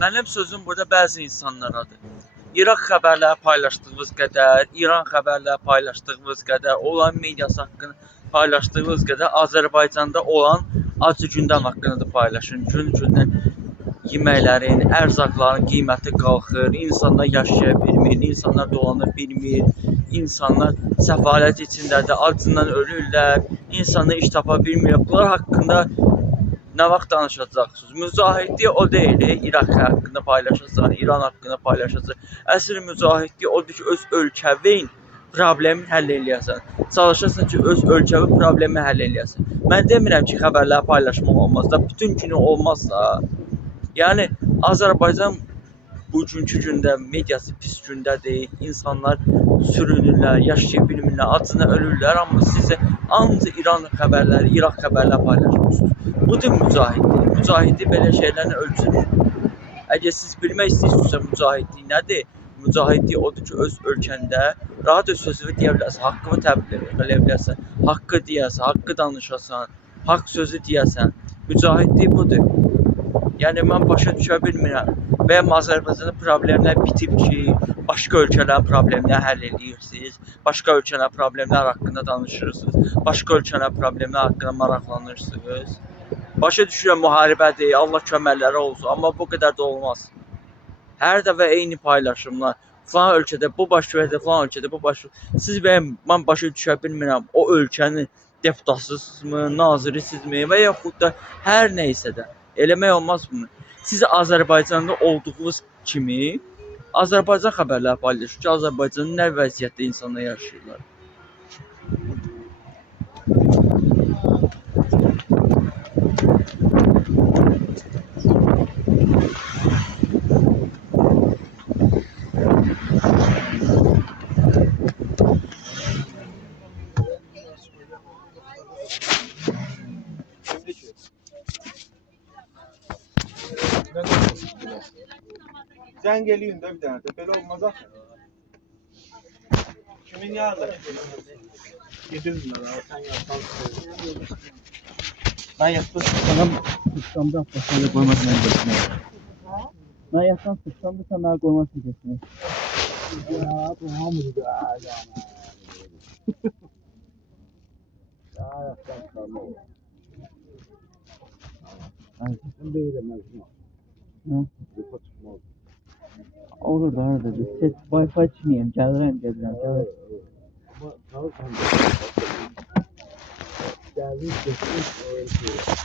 Mənim sözüm burada bəzi insanlaradır. İraq xəbərləri paylaşdığınız qədər, İran xəbərləri paylaşdığınız qədər, olan mediası haqqında paylaşdığınız qədər Azərbaycanda olan acı gündəm haqqında da paylaşın. Gün-gündən yeməklərin, ərzaqların qiyməti qalxır, insanlar yaşaya bilmir, insanlar dolana bilmir, insanlar səfalət içindədir, acından ölürlər, insanlar iş tapa bilmir. Bunlar haqqında nə vaxt danışacaqsınız? Müzahidlik o deyil, İraq haqqında paylaşacaq, İran haqqında paylaşacaq. Əsl müzahidlik odur ki, öz ölkəvin problemini həll eləyəsən. Çalışasan ki, öz ölkəvin problemi həll eləyəsən. Mən demirəm ki, xəbərləri paylaşmaq olmaz da, bütün günü olmazsa. Yəni Azərbaycan bugünkü gündə mediası pis gündədir. İnsanlar sürünürlər, yaşaya bilmirlər, acından ölürlər, amma siz ancaq İran xəbərləri, İraq xəbərləri paylaşırsınız. Budur mücahidlik. Mücahidlik belə şeylərlə ölçülür. Əgər siz bilmək istəyirsinizsə mücahidlik nədir? Mücahidlik odur ki, öz ölkəndə rahat öz sözünü deyə bilərsən, haqqını təbliğ edə bilərsən, haqqı deyəsən, haqqı danışasan, haqq sözü deyəsən. Mücahidlik budur. Yəni mən başa düşə bilmirəm. Bəyəm Azərbaycanda problemlər bitib ki, başqa ölkələrin problemlərini həll edirsiniz, başqa ölkələrin problemləri haqqında danışırsınız, başqa ölkələrin problemləri haqqında maraqlanırsınız. Başa düşürəm müharibədir, Allah köməkləri olsun, amma bu qədər də olmaz. Hər dəfə eyni paylaşımlar. Falan ölkədə bu baş verdi, falan ölkədə bu baş verdi. Siz mən başa düşə bilmirəm, o ölkənin deputatsızmı, nazirisizmi və yaxud da hər nəysə də eləmək olmaz bunu. Siz Azərbaycanda olduğunuz kimi Azərbaycan xəbərləri paylaşır ki, Azərbaycanın nə vəziyyətdə insanlar yaşayırlar. Zəng eləyin də bir dənə də. Belə olmaz axı. Kimin yanında? Gedirlər ha. Sən yatsan. Ben yatsan sıçsam, sıçsamda atlasayla koymaz beni geçmeye. Ben yatsan sıçsamda sen bana koymazsın geçmeye. Ya bu hamıdır ya. Ya yatsan kalma. Ben değilim Hı? Yuka çıkmaz. Olur da orada bir ses Wi-Fi çimeyeyim. Gelirəm. Ama kalırsan geldik geçtik.